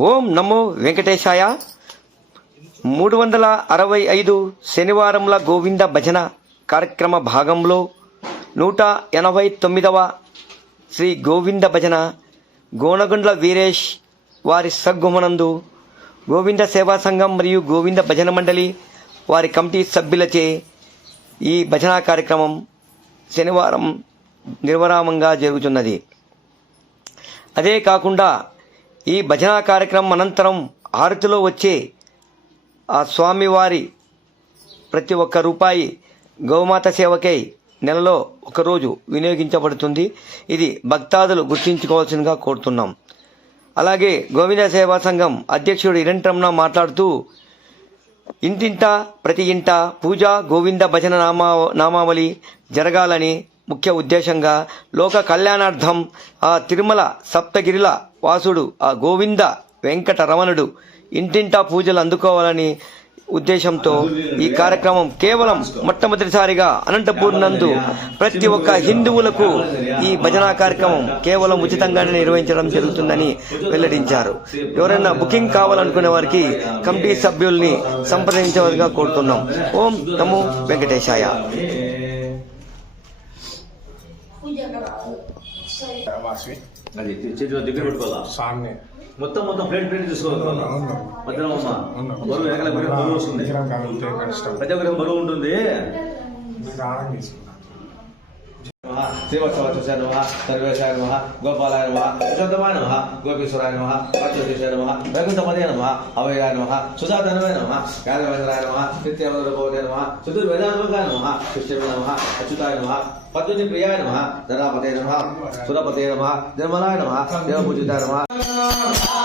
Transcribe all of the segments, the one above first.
ఓం నమో వెంకటేశాయ. మూడు వందల అరవై ఐదు శనివారంల గోవింద భజన కార్యక్రమ భాగంలో నూట ఎనభై తొమ్మిదవ శ్రీ గోవింద భజన గోనగుండ్ల వీరేష్ వారి సద్గుమనందు గోవింద సేవా సంఘం మరియు గోవింద భజన మండలి వారి కమిటీ సభ్యులచే ఈ భజన కార్యక్రమం శనివారం నిర్వరామంగా జరుగుతున్నది. అదే కాకుండా ఈ భజన కార్యక్రమం అనంతరం హారతిలో వచ్చే ఆ స్వామివారి ప్రతి ఒక్క రూపాయి గోమాత సేవకై నెలలో ఒకరోజు వినియోగించబడుతుంది. ఇది భక్తాదులు గుర్తించుకోవాల్సిందిగా కోరుతున్నాం. అలాగే గోవింద సేవా సంఘం అధ్యక్షుడు ఇరంట్రమ్న మాట్లాడుతూ ఇంటింట ప్రతి ఇంట పూజ గోవింద భజన నామా నామావళి జరగాలని ముఖ్య ఉద్దేశంగా లోక కళ్యాణార్థం ఆ తిరుమల సప్తగిరిల వాసుడు ఆ గోవింద వెంకట రమణుడు ఇంటింటా పూజలు అందుకోవాలని ఉద్దేశంతో ఈ కార్యక్రమం కేవలం మొట్టమొదటిసారిగా అనంతపూర్ నందు ప్రతి ఒక్క హిందువులకు ఈ భజన కార్యక్రమం కేవలం ఉచితంగానే నిర్వహించడం జరుగుతుందని వెల్లడించారు. ఎవరైనా బుకింగ్ కావాలనుకునే వారికి కమిటీ సభ్యుల్ని సంప్రదించవలసిగా కోరుతున్నాం. ఓం నమో వెంకటేశాయ. అది చేతిలో దగ్గర పెట్టుకోవాలా? సామ్నే. మొత్తం మొత్తం ప్లేట్ ప్లేట్ తీసుకోవాలి అవును. బరువు వెనకాల బరువు వస్తుంది. ప్రతి ఒక్కరికి బరువు ఉంటుంది. నమ చేసుకున్నాను శ్రీవత్సవాచార్య నమ సర్వేశాయ నమ గోపాలాయ నమ యశోత్తమాయ నమ గోపీశ్వరాయ నమ పార్శ్వదేశాయ నమ వైకుంఠపదే నమ అవయాయ నమ సుధాధనమే నమ యాదవేంద్రాయ నమ నిత్యవదరభవతే నమ చతుర్వేదాత్మకాయ నమ కృష్ణమే నమ అచ్యుతాయ నమ పద్మని ప్రియాయ నమ ధరాపతే నమ సురపతే నమ నిర్మలాయ నమ దేవపూజితాయ నమ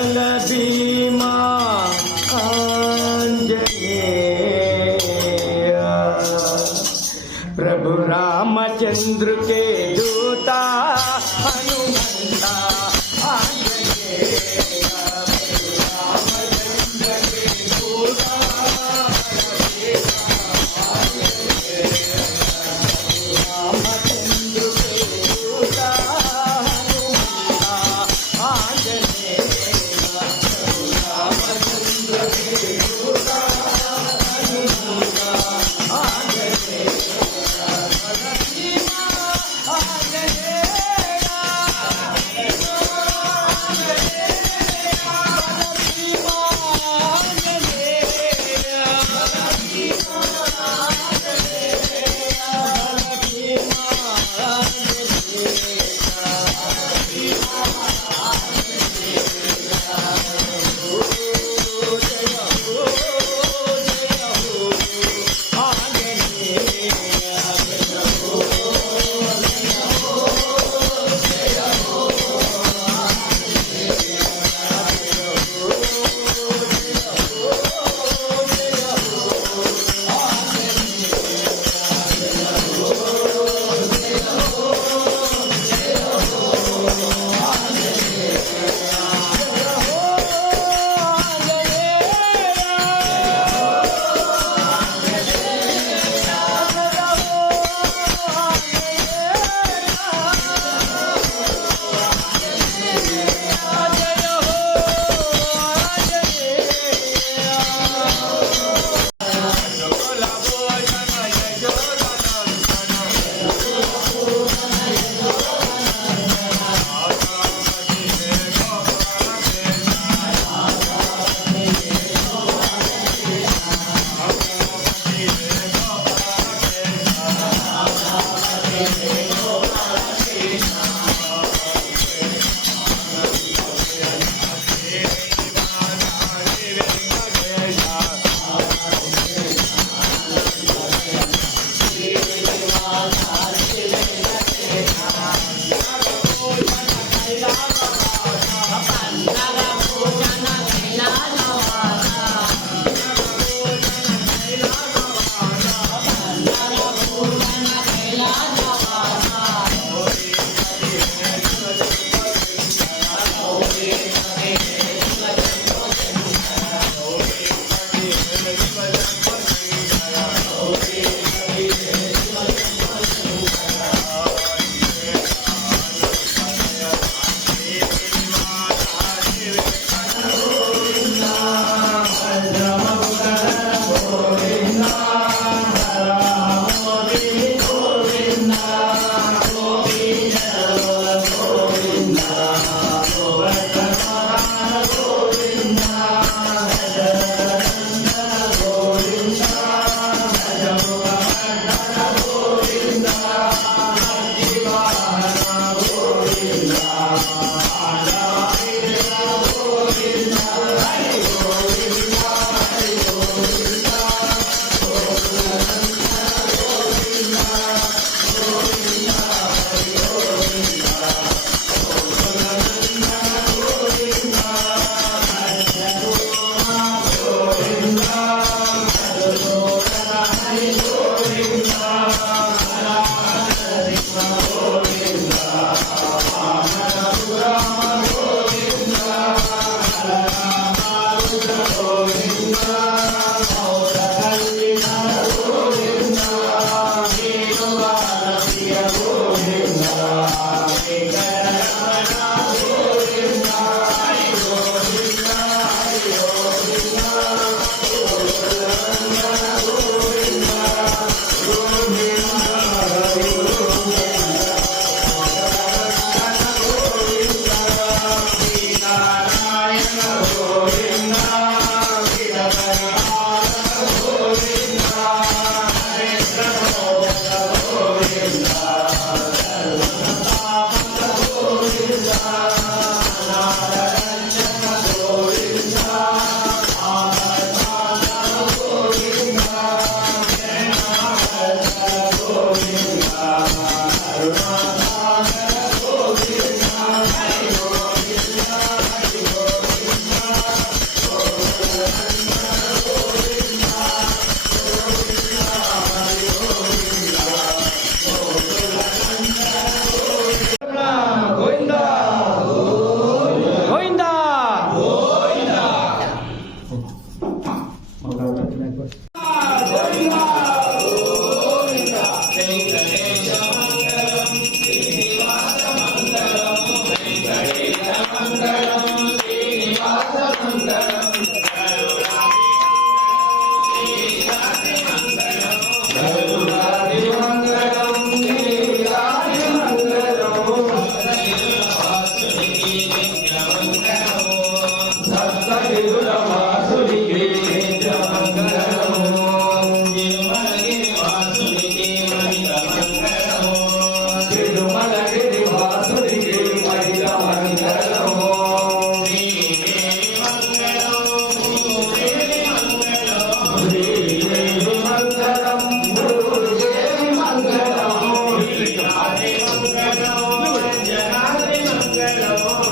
మంగళ భీమా ఆంజనేయ. ప్రభు రామచంద్రుకే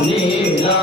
लीला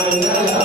Hallelujah.